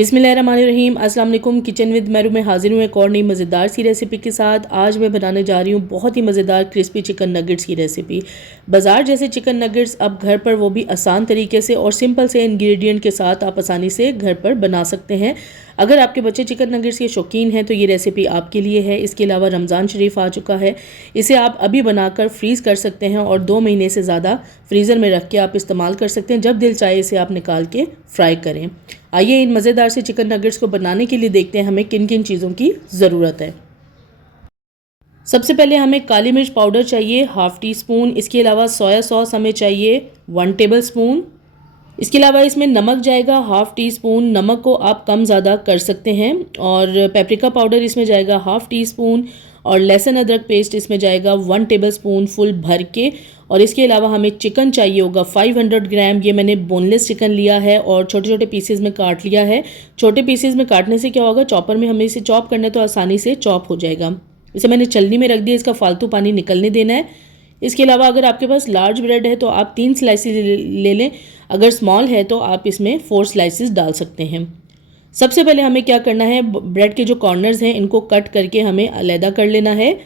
बिस्मिल्लाहिर्रहमानिर्रहीम। अस्सलाम वालेकुम। किचन विद मैरू में हाजिर हूँ एक और नई मज़ेदार सी रेसिपी के साथ। आज मैं बनाने जा रही हूँ बहुत ही मज़ेदार क्रिस्पी चिकन नगेट्स की रेसिपी। बाज़ार जैसे चिकन नगेट्स अब घर पर वो भी आसान तरीके से और सिंपल से इंग्रेडिएंट के साथ आप आसानी से घर पर बना सकते हैं। अगर आपके बच्चे चिकन नगेट्स के शौकीन हैं तो ये रेसिपी आपके लिए है। इसके अलावा रमज़ान शरीफ आ चुका है, इसे आप अभी बनाकर फ्रीज़ कर सकते हैं और 2 महीने से ज़्यादा फ्रीज़र में रख के आप इस्तेमाल कर सकते हैं। जब दिल चाहे इसे आप निकाल के फ्राई करें। आइए इन मज़ेदार से चिकन नगेट्स को बनाने के लिए देखते हैं हमें किन किन चीज़ों की ज़रूरत है। सबसे पहले हमें काली मिर्च पाउडर चाहिए ½ टी स्पून। इसके अलावा सोया सॉस हमें चाहिए 1 टेबल स्पून। इसके अलावा इसमें नमक जाएगा ½ टी स्पून। नमक को आप कम ज़्यादा कर सकते हैं। और पेपरिका पाउडर इसमें जाएगा ½ टी स्पून। और लहसुन अदरक पेस्ट इसमें जाएगा 1 टेबल स्पून फुल भर के। और इसके अलावा हमें चिकन चाहिए होगा 500 ग्राम। ये मैंने बोनलेस चिकन लिया है और छोटे छोटे पीसेज में काट लिया है। छोटे पीसेज में काटने से क्या होगा, चॉपर में हमें इसे चॉप करना है तो आसानी से चॉप हो जाएगा। इसे मैंने छलनी में रख दिया, इसका फालतू पानी निकलने देना है। इसके अलावा अगर आपके पास लार्ज ब्रेड है तो आप 3 स्लाइसेस ले लें। अगर स्मॉल है तो आप इसमें 4 स्लाइसेस डाल सकते हैं। सबसे पहले हमें क्या करना है, ब्रेड के जो कॉर्नर्स हैं इनको कट करके हमें अलहदा कर लेना है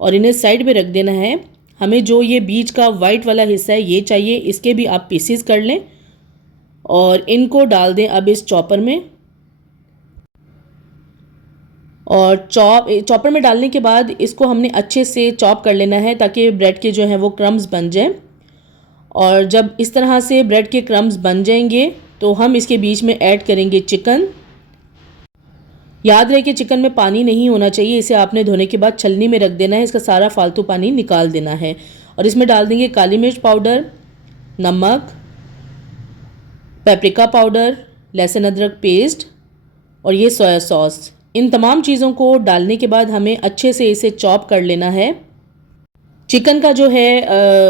और इन्हें साइड में रख देना है। हमें जो ये बीच का वाइट वाला हिस्सा है ये चाहिए, इसके भी आप पीसेस कर लें और इनको डाल दें अब इस चॉपर में। और चॉपर में डालने के बाद इसको हमने अच्छे से चॉप कर लेना है ताकि ब्रेड के जो हैं वो क्रम्स बन जाएं। और जब इस तरह से ब्रेड के क्रम्स बन जाएंगे तो हम इसके बीच में ऐड करेंगे चिकन। याद रहे कि चिकन में पानी नहीं होना चाहिए, इसे आपने धोने के बाद छलनी में रख देना है, इसका सारा फालतू पानी निकाल देना है। और इसमें डाल देंगे काली मिर्च पाउडर, नमक, पेपरिका पाउडर, लहसुन अदरक पेस्ट और ये सोया सॉस। इन तमाम चीज़ों को डालने के बाद हमें अच्छे से इसे चॉप कर लेना है। चिकन का जो है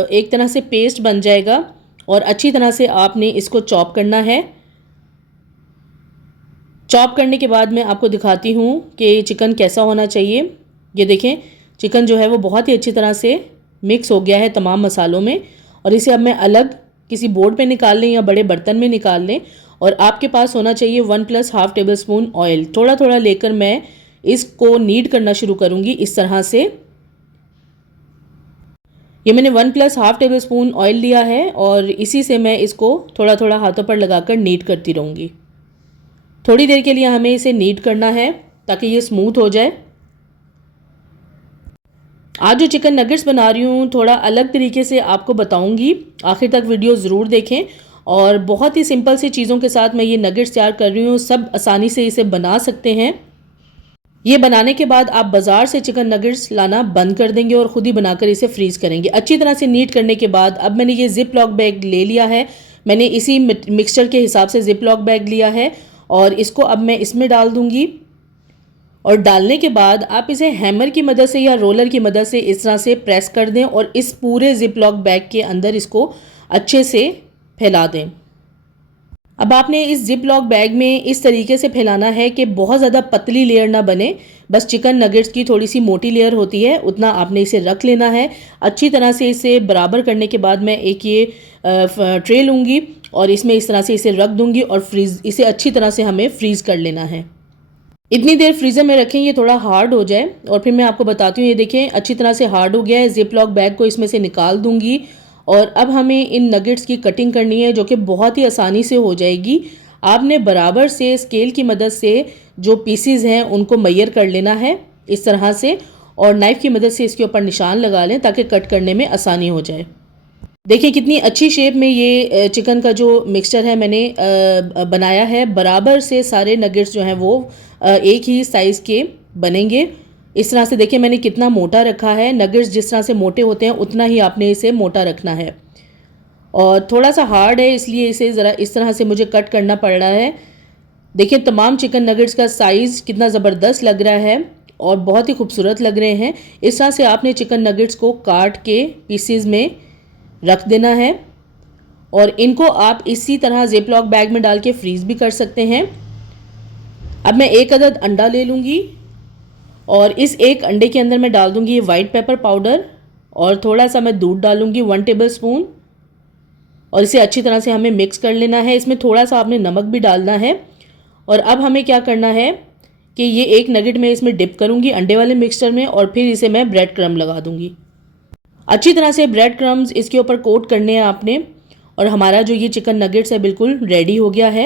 एक तरह से पेस्ट बन जाएगा और अच्छी तरह से आपने इसको चॉप करना है। चॉप करने के बाद मैं आपको दिखाती हूँ कि चिकन कैसा होना चाहिए। ये देखें, चिकन जो है वो बहुत ही अच्छी तरह से मिक्स हो गया है तमाम मसालों में। और इसे अब मैं अलग किसी बोर्ड पे निकाल लें या बड़े बर्तन में निकाल लें। और आपके पास होना चाहिए 1 + ½ टेबल स्पून ऑयल। थोड़ा थोड़ा लेकर मैं इसको नीड करना शुरू करूँगी इस तरह से। ये मैंने 1 + ½ टेबल स्पून ऑयल लिया है और इसी से मैं इसको थोड़ा थोड़ा हाथों पर लगाकर नीड करती रहूँगी। थोड़ी देर के लिए हमें इसे नीड करना है ताकि ये स्मूथ हो जाए। आज जो चिकन नगेट्स बना रही हूँ थोड़ा अलग तरीके से आपको बताऊँगी, आखिर तक वीडियो ज़रूर देखें। और बहुत ही सिंपल सी चीज़ों के साथ मैं ये नगेट्स तैयार कर रही हूँ, सब आसानी से इसे बना सकते हैं। ये बनाने के बाद आप बाज़ार से चिकन नगेट्स लाना बंद कर देंगे और ख़ुद ही बनाकर इसे फ्रीज़ करेंगे। अच्छी तरह से नीट करने के बाद अब मैंने ये ज़िप लॉक बैग ले लिया है। मैंने इसी मिक्सचर के हिसाब से ज़िप लॉक बैग लिया है और इसको अब मैं इसमें डाल दूँगी। और डालने के बाद आप इसे हैमर की मदद से या रोलर की मदद से इस तरह से प्रेस कर दें और इस पूरे ज़िप लॉक बैग के अंदर इसको अच्छे से फैला दें। अब आपने इस ज़िप लॉक बैग में इस तरीके से फैलाना है कि बहुत ज़्यादा पतली लेयर ना बने, बस चिकन नगेट्स की थोड़ी सी मोटी लेयर होती है उतना आपने इसे रख लेना है। अच्छी तरह से इसे बराबर करने के बाद मैं एक ये ट्रे लूँगी और इसमें इस तरह से इसे रख दूँगी और इसे अच्छी तरह से हमें फ्रीज़ कर लेना है। इतनी देर फ्रीज़र में रखें ये थोड़ा हार्ड हो जाए और फिर मैं आपको बताती हूँ। ये देखें अच्छी तरह से हार्ड हो गया है। ज़िप लॉक बैग को इसमें से निकाल दूँगी और अब हमें इन नगेट्स की कटिंग करनी है जो कि बहुत ही आसानी से हो जाएगी। आपने बराबर से स्केल की मदद से जो पीसीज हैं उनको मैयर कर लेना है इस तरह से और नाइफ़ की मदद से इसके ऊपर निशान लगा लें ताकि कट करने में आसानी हो जाए। देखिए कितनी अच्छी शेप में ये चिकन का जो मिक्सचर है मैंने बनाया है। बराबर से सारे नगेट्स जो हैं वो एक ही साइज़ के बनेंगे। इस तरह से देखिए मैंने कितना मोटा रखा है। नगेट्स जिस तरह से मोटे होते हैं उतना ही आपने इसे मोटा रखना है। और थोड़ा सा हार्ड है इसलिए इसे ज़रा इस तरह से मुझे कट करना पड़ रहा है। देखिए तमाम चिकन नगेट्स का साइज़ कितना ज़बरदस्त लग रहा है और बहुत ही खूबसूरत लग रहे हैं। इस तरह से आपने चिकन नगेट्स को काट के पीसीज में रख देना है और इनको आप इसी तरह ज़िप लॉक बैग में डाल के फ्रीज़ भी कर सकते हैं। अब मैं एक अदद अंडा ले लूँगी और इस एक अंडे के अंदर मैं डाल दूँगी ये वाइट पेपर पाउडर और थोड़ा सा मैं दूध डालूँगी 1 टेबल स्पून और इसे अच्छी तरह से हमें मिक्स कर लेना है। इसमें थोड़ा सा आपने नमक भी डालना है और अब हमें क्या करना है कि ये एक नगेट मैं इसमें डिप करूँगी अंडे वाले मिक्सचर में और फिर इसे मैं ब्रेड क्रम्ब लगा दूँगी। अच्छी तरह से ब्रेड क्रम्ब्स इसके ऊपर कोट करने हैं आपने। और हमारा जो ये चिकन नगेट्स है बिल्कुल रेडी हो गया है।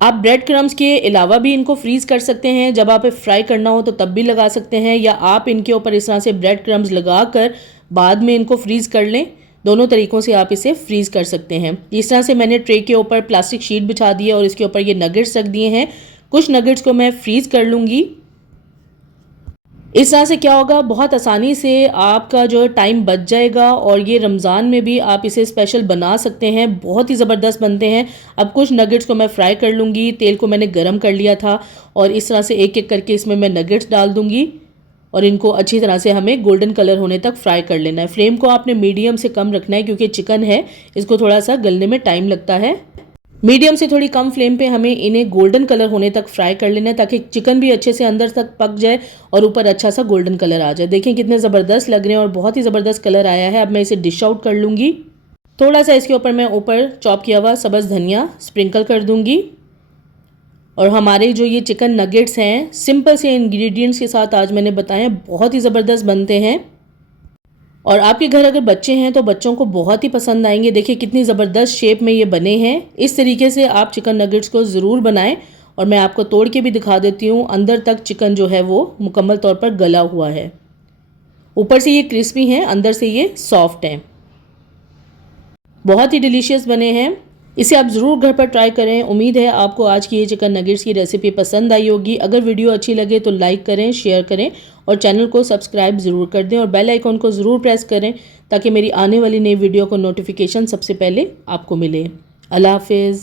आप ब्रेड क्रम्ब्स के अलावा भी इनको फ्रीज़ कर सकते हैं, जब आप फ्राई करना हो तो तब भी लगा सकते हैं, या आप इनके ऊपर इस तरह से ब्रेड क्रम्ब्स लगा कर बाद में इनको फ्रीज़ कर लें। दोनों तरीक़ों से आप इसे फ्रीज़ कर सकते हैं। इस तरह से मैंने ट्रे के ऊपर प्लास्टिक शीट बिछा दी है और इसके ऊपर ये नगेट्स रख दिए हैं। कुछ नगेट्स को मैं फ्रीज़ कर लूँगी। इस तरह से क्या होगा, बहुत आसानी से आपका जो टाइम बच जाएगा और ये रमज़ान में भी आप इसे स्पेशल बना सकते हैं। बहुत ही ज़बरदस्त बनते हैं। अब कुछ नगेट्स को मैं फ्राई कर लूँगी। तेल को मैंने गरम कर लिया था और इस तरह से एक एक करके इसमें मैं नगेट्स डाल दूँगी और इनको अच्छी तरह से हमें गोल्डन कलर होने तक फ्राई कर लेना है। फ्लेम को आपने मीडियम से कम रखना है क्योंकि चिकन है, इसको थोड़ा सा गलने में टाइम लगता है। मीडियम से थोड़ी कम फ्लेम पे हमें इन्हें गोल्डन कलर होने तक फ्राई कर लेना है ताकि चिकन भी अच्छे से अंदर तक पक जाए और ऊपर अच्छा सा गोल्डन कलर आ जाए। देखें कितने ज़बरदस्त लग रहे हैं और बहुत ही ज़बरदस्त कलर आया है। अब मैं इसे डिश आउट कर लूँगी। थोड़ा सा इसके ऊपर मैं ऊपर चॉप किया हुआ सब्ज़ धनिया स्प्रिंकल कर दूँगी। और हमारे जो ये चिकन नगेट्स हैं सिंपल से इंग्रेडिएंट्स के साथ आज मैंने बताया, बहुत ही ज़बरदस्त बनते हैं और आपके घर अगर बच्चे हैं तो बच्चों को बहुत ही पसंद आएंगे। देखिए कितनी ज़बरदस्त शेप में ये बने हैं। इस तरीके से आप चिकन नगेट्स को ज़रूर बनाएं और मैं आपको तोड़ के भी दिखा देती हूँ। अंदर तक चिकन जो है वो मुकम्मल तौर पर गला हुआ है, ऊपर से ये क्रिस्पी हैं, अंदर से ये सॉफ्ट हैं। बहुत ही डिलीशियस बने हैं। इसे आप ज़रूर घर पर ट्राई करें। उम्मीद है आपको आज की ये चिकन नगेट्स की रेसिपी पसंद आई होगी। अगर वीडियो अच्छी लगे तो लाइक करें, शेयर करें और चैनल को सब्सक्राइब ज़रूर कर दें और बेल आइकॉन को ज़रूर प्रेस करें ताकि मेरी आने वाली नई वीडियो को नोटिफिकेशन सबसे पहले आपको मिले। अल्लाह हाफिज़।